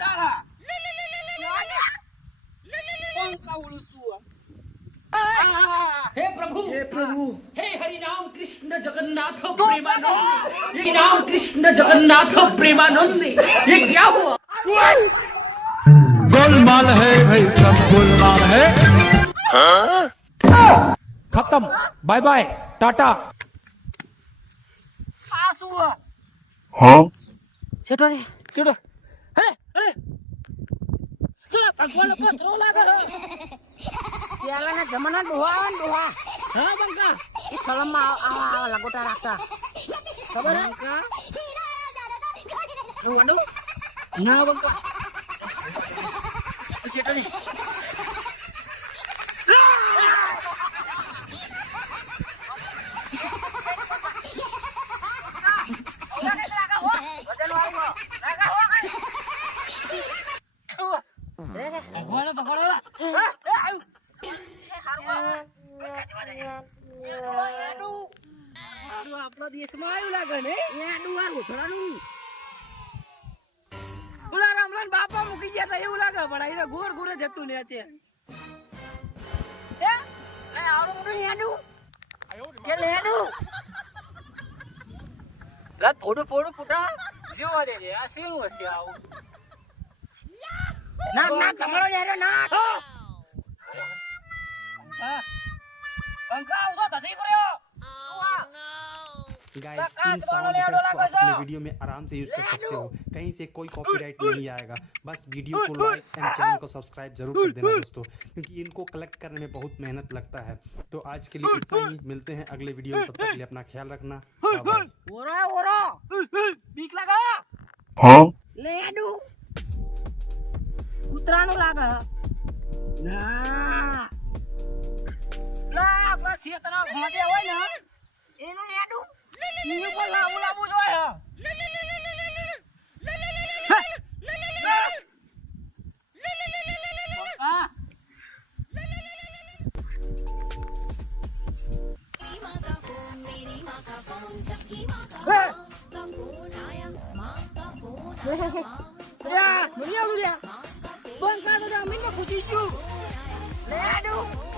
તારા पंखा उड़सुआ हे प्रभु हे हरि नाम कृष्ण जगन्नाथ प्रेमानंद हे नाम कृष्ण जगन्नाथ प्रेमानंद ये क्या हुआ गोलमाल है भाई सब गोलमाल है खत्म बाय बाय टाटा आसुआ हाँ छेटो रे छेटो अरे अरे चला भगवान पत्रो लागा પેલાના જમાના ડોહા હા બંકા એ સલમમાં આવા લગોટા રાખતા ખબર હે બંકા હું વડો ના બંકા તું છેટો ની આપણા દેશમાં આવ્યું લાગે ને એનું આ ઉથડાનું ઓલા રામલાલ બાપા મૂકી ગયા તા એવું લાગે પણ આ ગોર ગોરે જતું ને અત્યારે એ આવડો મોટો હેડું કે લેડું લા થોડું થોડું ફૂટા જોવા દે આ શેનું હશે આવું ના ના કમળો લેરો ના હા બંકા ઉધો ધતી કર્યો गाइस इन साउंड इफेक्ट्स को आप अपने वीडियो में आराम से यूज कर सकते हो कहीं से कोई कॉपीराइट नहीं आएगा बस वीडियो को लाइक एंड चैनल को सब्सक्राइब जरूर कर देना दोस्तों क्योंकि इनको कलेक्ट करने में बहुत मेहनत लगता है तो आज के लिए इतना ही मिलते हैं अगले वीडियो में तब तक के लिए अपना ख्याल रखना ओरो बीक लगा हाँ लेडू કૂતરાનું લાગે ના લા આપણા ખેતરના ભાંડે હોય ને એનું લેડું એનું પર લાવું જોઈએ બંકા તો જમીન માં પૂછી ગયું લેડું